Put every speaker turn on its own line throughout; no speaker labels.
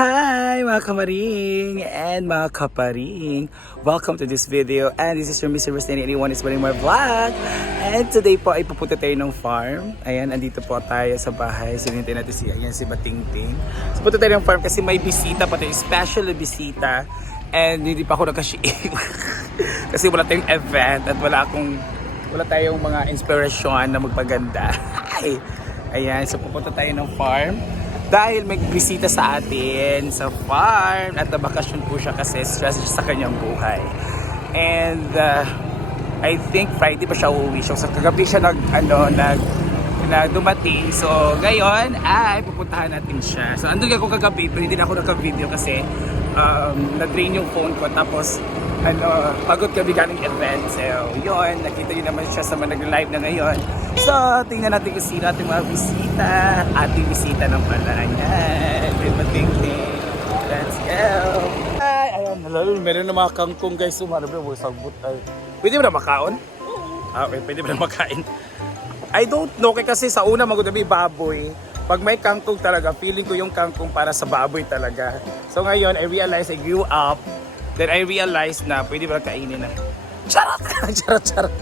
Hi mga kamaring and mga kaparing! Welcome to this video. And this is your Mr. Rustini Anyone is wearing my vlog. And today po ay pupunta tayo ng farm. Ayan, andito po tayo sa bahay. Sinintay natin si, ayan, si Batingting. So punta tayo ng farm kasi may bisita pa tayo, special na bisita. And hindi pa ako nagka-shave kasi wala tayong event at wala akong wala tayong mga inspirasyon na magpaganda. Ay, ayan, so pupunta tayo ng farm dahil may bisita sa atin sa farm at nabakasyon po siya kasi stress siya sa kanyang buhay. And uh, I think Friday pa siya uuwi. So sa kagabi siya nag, ano, nag, na dumating. So ngayon ay pupuntahan natin siya. So andun ako kagabi pero hindi na ako naka-video kasi um, na-drain yung phone ko tapos ano, pagod kami galing event. So, yun, nakita niyo naman siya sa mga nag-live na ngayon. So, tingnan natin kung sino ating mga bisita. Ating bisita ng pala. Ayan, may matingting. Let's go! Ay, ayan, lalo, meron na mga kangkong guys. Sumarap na, sagbot. Ay. Pwede mo na makaon? Ah, okay, pwede mo na makain. I don't know, kaya kasi sa una magudami baboy. Pag may kangkong talaga, feeling ko yung kangkong para sa baboy talaga. So ngayon, I realized I grew up. Then I realized na pwede ba kainin na. Charot! charot, charot.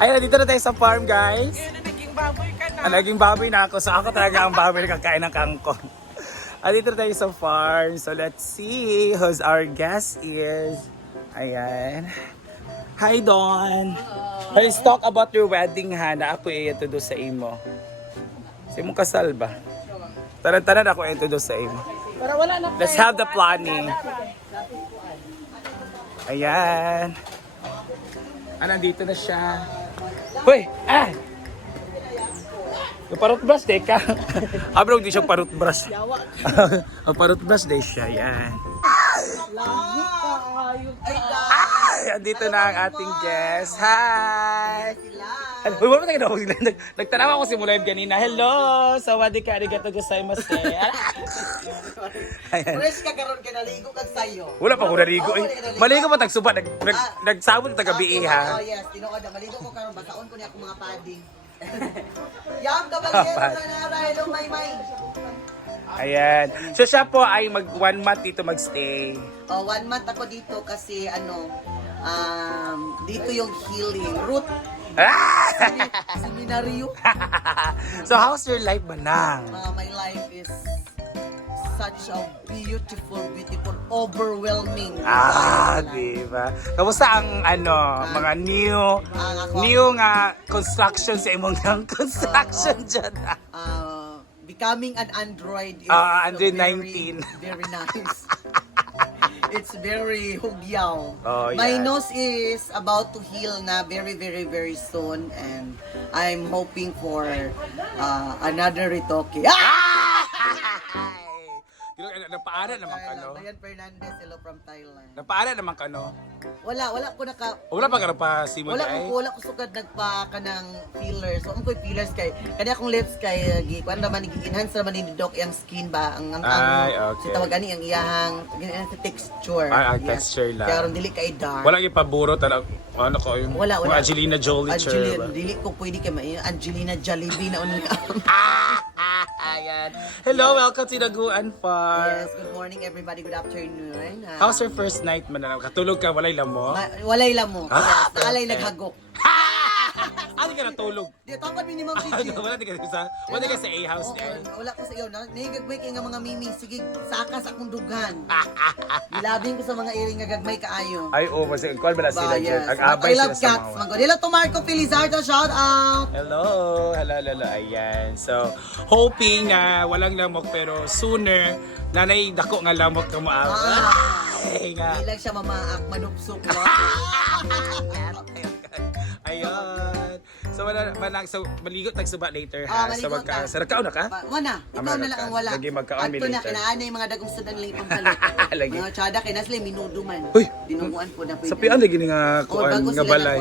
Ayun, dito na tayo sa farm, guys.
naging baboy ka na.
Ah, naging baboy na ako. So ako talaga ang baboy na kakain ng kangkong. Ah, dito na tayo sa farm. So let's see who's our guest is. Ayan. Hi, Don. Let's talk about your wedding, ha, na ako ito do sa imo. Sa imong kasal ba? Taran-taran ako ito do sa imo.
Na
Let's have the planning. Ayan. Ah, nandito na siya. Hoy! Ah! Yung parut brush day ka. ah bro, hindi siya parut brush. Ang parut brush day siya. Yan.
Lagi ka, ayun ka.
Ay! Andito na ang ating guest. Hi! Ano, Uy, wala tayo na Nag, nagtanaw ako si live kanina. Hello! Sawadee ka, arigato gozaimasu. Ayan.
Fresh ka karon ka naligo kag sayo.
Wala pa ko narigo eh. Maligo pa tagsuba. Nag, nag,
Ah.
nagsabot tagabi
Oh
ha.
yes, tinuod na maligo ko karon basaon ko ni ako mga padding. Yam ka ba sa nara hello may may.
Ayan. So siya po ay mag one month dito magstay.
Oh, one month ako dito kasi ano um dito yung healing root
Ah!
Seminaryo.
so how's your life manang?
Uh, my life is such a beautiful, beautiful, overwhelming.
Ah, di ba? Kamusta ang ano, mga new
ako-
new nga construction sa imong ng construction dyan?
uh, becoming an android is
Ah, Android
very,
19.
very nice. It's very hugyaw.
Oh,
My
yeah.
nose is about to heal na very, very, very soon and I'm hoping for uh, another retoke. Ah!
Napaara naman ka, no?
Bayan Fernandez, hello from Thailand.
Napaara naman ka, no?
Wala, wala ko naka...
O Wala pa ka pa simula
Wala
ay?
ko, wala ko sukad nagpa ka ng fillers. So, ko fillers kay kani akong lips kay uh, gi kuan naman gi-enhance naman ni doc yung skin ba ang ang, ang
Ay, okay.
si tawag ani ang iyahang sa texture.
Ay, ang texture lang.
Kaya ron dili kay dark.
Wala yung paburo talaga. Ano ko yung
wala, wala.
Angelina Jolie
Angelina,
chair.
dili ko pwede kay may Angelina Jollibee na uning
Ayan. Hello, welcome to Daguan Farm.
Yes, good morning everybody. Good afternoon. Ah,
How's your first night man? Katulog ka, walay lamo?
ma- walay lang mo.
Ah,
Yes, naalay
okay.
naghagok.
Ano ka natulog?
Di tapos minimum
Ano,
video.
wala di ka sa, wala di ka sa A-house
Oo,
eh.
wala ko sa iyo. na- Nahigagmay kay nga mga mimi. Sige, saka sa akong dugan. Ilabing ko sa mga iring nga gagmay kaayo.
Ay, oh, kasi kwan ba na sila
Ba,
dyan? yes.Ag-abay
I
sila
love
sa
cats.
mga...
Mga Hello to Marco Felizardo. Shout out.
Hello, hello, hello, ayan. So, hoping na walang lamok pero sooner, nanay dako nga lamok ka mo
Ah.
Ay, nga.
Hindi lang siya mamaak. Manupsok. No?
So, wala, manang, so, maligot nagsuba later
Ah,
ha. sa
maligot
magka, sa nagkaon na ka?
Wala. Ikaw na lang ang wala.
Lagi magkaon,
Ato na,
later.
kinaanay mga dagong sudan lang ipampalit.
Lagi.
Mga tsada, kinasli, minudo man.
Uy!
Dinunguan po na
Sa pian na gini nga
Oh,
kuan nga balay.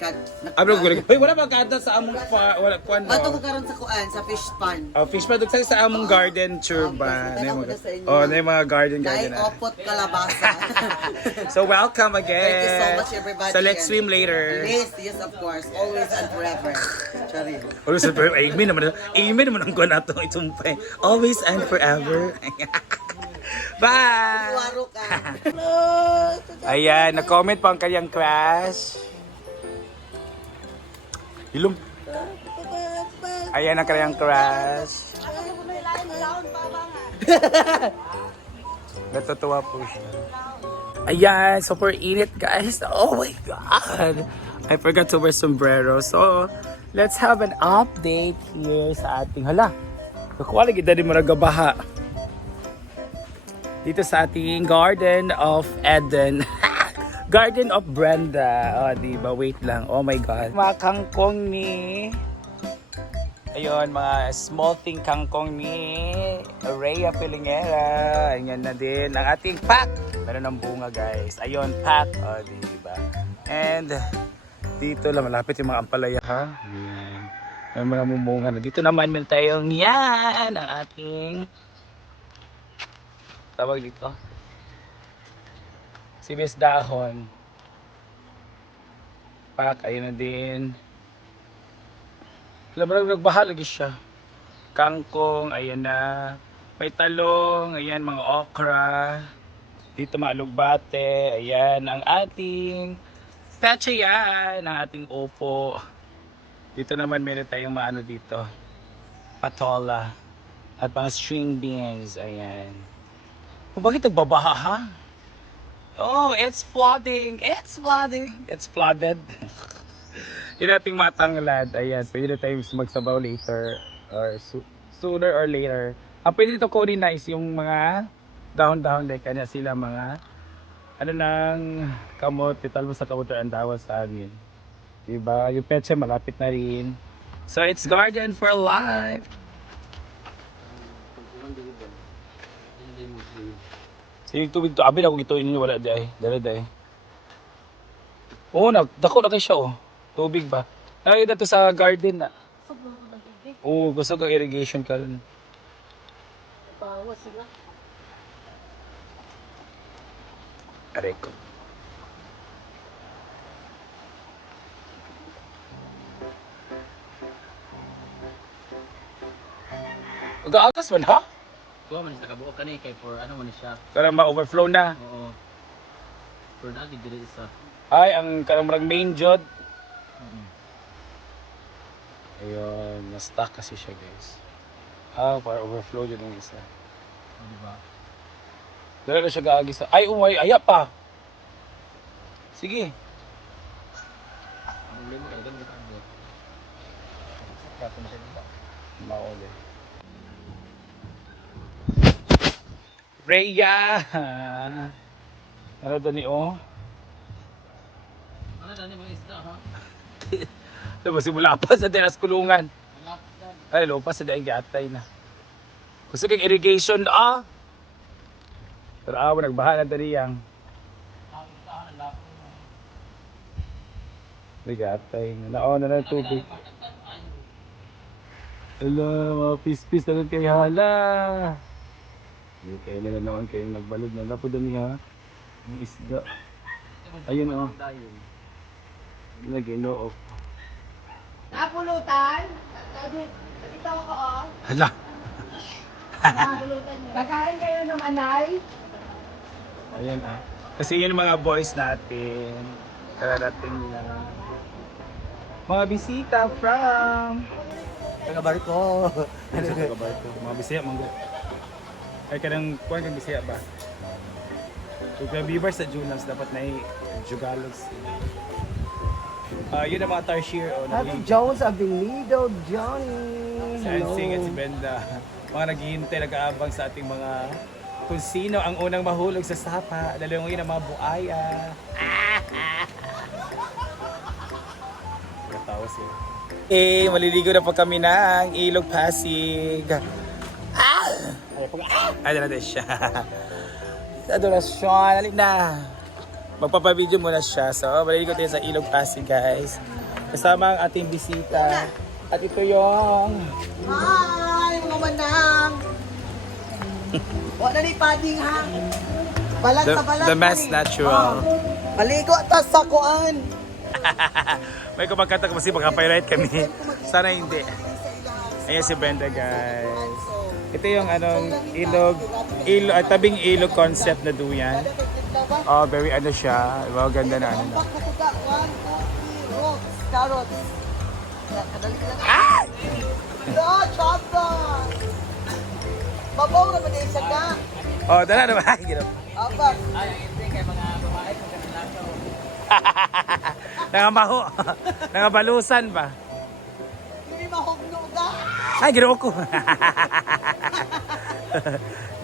Na-
Abro ko Hoy, wala pa kada sa among fa, wala kuan
Bato
no.
ko karon sa kuan sa fish pan.
Oh, fish pa dugtay sa among garden churba.
Ah, sa
oh, na mga garden garden. na.
opot kalabasa.
So welcome again.
Thank you so much everybody.
So let's
And-
swim later.
Yes, yes of course. Always and forever. Charin.
Ano sa pero amen naman. Amen naman ang kuan ato itumpay. Always and forever. Bye! Ayan, na-comment pa ang kanyang crush. Ilum. Ayan ang kanyang crush. Natutuwa po siya. Ayan, super init guys. Oh my God. I forgot to wear sombrero. So, let's have an update here sa ating... Hala, kakuha lagi dali mo nagabaha. Dito sa ating Garden of Eden. Garden of Brenda. Oh, di ba? Wait lang. Oh my God. Mga kangkong ni... Ayun, mga small thing kangkong ni Rhea Pilingera. Ayan na din ang ating pack. Meron ng bunga guys. Ayun, pack. Oh, di ba? And dito lang, malapit yung mga ampalaya ha. May mga mumunga na. Dito naman meron tayong yan ang ating tawag dito. Sibis dahon. Pak, ayun na din. Alam mo lang, nagbaha lagi siya. Kangkong, ayan na. May talong, ayan, mga okra. Dito maalugbate, ayan, ang ating pechayan, ang ating opo. Dito naman meron tayong maano dito. Patola. At mga string beans, ayan. Oh, bakit nagbabaha ha? Oh, it's flooding! It's flooding! It's flooded. Yun ating matanglad. Ayan, pwede na tayong magsabaw later or su- sooner or later. Ang pwede dito kunin na is yung mga down-down like kanya sila mga ano nang kamot, titalbo sa kamotor ang dawa sa amin. Diba? Yung petsa malapit na rin. So it's garden for life. So yung tubig to, abi na kung ito inyo wala di ay. Dala di ay. Oo, nag, dako na kayo siya oh. Tubig ba? Nakita to sa garden na. Oo, gusto ko irrigation ka rin. Aray ko. Mag-aagas man ha?
Kuha man sa kabuo kani kay for ano man siya.
Para ma-overflow na.
Oo. For dali dili isa.
Ay, ang karamrang main jod. Ayun, na-stuck kasi siya guys. Ah, para overflow yun yung isa.
O, Di ba?
Dala na siya gaagi sa... Ay, umay, aya pa! Sige.
Ang limo kay ganito ka mo. Na.
Mauli. Rhea! Ano doon ni O?
Ano dani mga isda ha?
Diba simula pa sa teras kulungan. Ay, lupas sa daing gatay na. Gusto kang irrigation ah! Pero awa, nagbaha na dariyang.
Ang tahan lapit.
May gatay. Naon na na tubig. Hala, mga pis-pis na rin kayo hala. Hindi kayo nila naman kayo nagbalod na. Napo dami ha. Ang isda. Ayun oh.
Dayon.
Nag-inoo.
Napulutan? Ito ako, oh.
Hala.
Pagkain kayo ng anay?
Ayan ah. Kasi yun mga boys natin. Kararating lang. Mga bisita from...
Taga-barko.
Ano sa Gabarko? Mga bisaya, mga... Ay, kanang kuwan kang bisaya ba? Kung ka viewers sa Junams, dapat na i-Jugalos. Ah, yun ang mga tarsier. Oh,
Happy
naging-
Jones Avenido, Johnny.
si Ansing at si Brenda. Mga naghihintay, nag-aabang sa ating mga kung sino ang unang mahulog sa sapa. Dalawa yun ang mga buaya. Nagkatawa siya. Eh, maliligo na po kami ng Ilog Pasig. Ah! Pag ah! Siya. Adorasyon, alin na. Magpapavideo muna siya. So, maliligo tayo sa Ilog Pasig, guys. Kasama ang ating bisita. At ito yung...
Hi, mga manang. Wala ni padding ha. Balat
The,
sa balat.
the Mass
ni.
Natural.
Oh. Paligo ta sa kuan.
May kumakanta kasi magka-pirate kami. Sana hindi. Ayan si Brenda guys. Ito yung anong ilog ilo, ah, tabing ilo concept na duyan.
Kay.
Oh, very ano siya. Wow, ganda na ano. na.
Ambak na tuga. One, two, three, rocks, carrots. Ya, kadali lang.
Ah!
Ah, chata! Babaw naman yung isa ka.
Oh, dala naman. Ay, gino.
Abak.
Nangabaho. Nangabalusan ba? Ay, gino ko.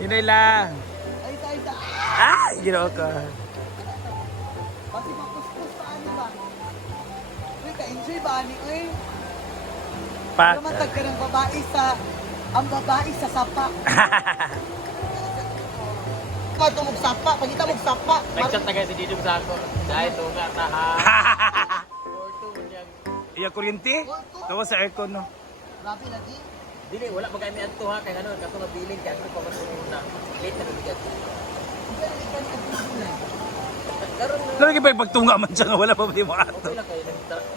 Yun ay lang.
Ay, tayo sa...
Ay, gino ko.
Pati makuskus pa ano ba? Uy, ka-enjoy ba ani? Uy,
Pa.
namatag ka ng babae sa... Ang babae sa sapa. Ka tumog sapa, pagita mong sapa.
Nag-chat na guys si Didong sa ako. Dahil ito nga taha. Porto mo niyang.
Iya kuryente? Tawa sa aircon no.
Grabe lagi.
Dili, wala pa kami ato ha. Kaya ano, kato nga billing. Kaya ano pa matulungan na. Late na na.
Lalo ba pagtunga man siya nga wala pa di mo ato.
Okay lang kayo.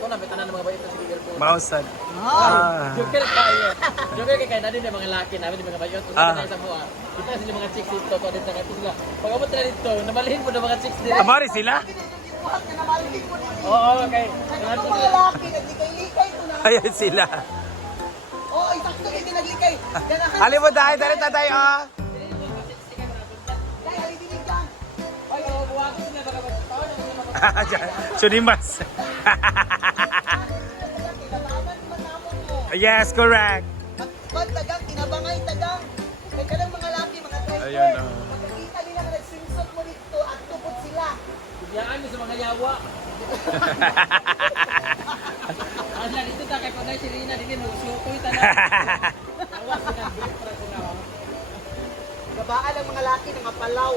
Wala, may tanan ng mga bayo sa Google po.
Mausan.
Ah.
Joker kayo. Joker kay kaya natin yung mga laki namin, yung mga bayot.
Ah.
na sa mua. Kita sila mga chicks dito, to sa kato sila. Pag abot na dito, namalihin mo ng mga chicks dito.
Amari sila?
Na.
Oo, okay.
Ito mga laki, naglikay-likay ko na.
Ayan sila. Ali mo dahil, dahil tatay ah.
Kaya alidilig ka.
Ay, oh, na
Sunimas.
Mo.
yes, correct.
Pag tagang, kinabangay tagang. Kaya ka lang mga laki, mga driver.
Ayun, oh.
Pagkakita nila nga nag-swimsuit mo dito at tupot sila.
Biyaan niyo sa mga yawa. Ang lang ito ta kay pagay si Rina, dili mo sukoy ta na. Awas ka break para ko na.
Gabaan ang mga laki ng mapalaw.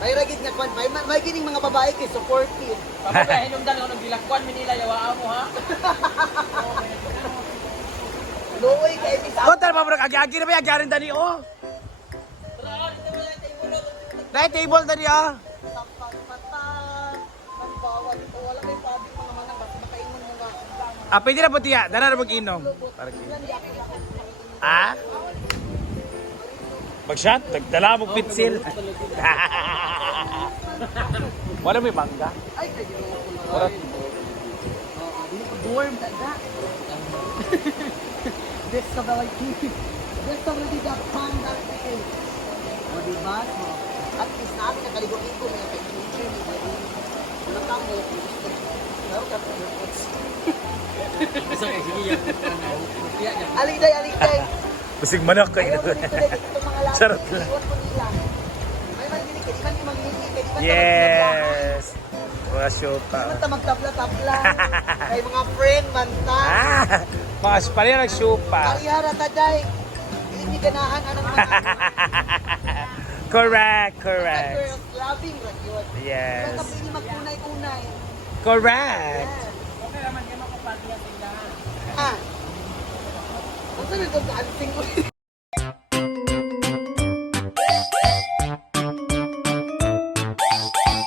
May ragid nga kwan, may, may gining mga babae kay supportive.
Pagka hinungdan ko ng bilakwan minila yawa mo ha.
Luoy kay Miss
Kung tara pa bro, agi-agi na ba agarin tani oh. Dahil table tani oh. Ah, pwede na po tiya. Dara na mag-inom. Ah? Pag-shot, nagdala mo pitsil. Wala may mangga.
Ay, kay Ginoo ko na.
Wala.
Dorm daga. This ka ba like This ka ba diga panda. O di ba? So, At least namin nakaligo-ligo may pag-picture ni Aligday, aligday.
Busig manok
ko.
Charot lang. Yes.
Di
pa.
man ta magtabla-tabla. Kay mga friend man ta.
Ah! Mga pala nag-show pa.
Parihara ta day. Dili ni ganahan anang mga
Correct, correct.
loving yun.
Yes.
Kaya pili
Correct.
Okay naman kayo makapagyan sila.
Ah. Ang sanay doon ka ansing mo.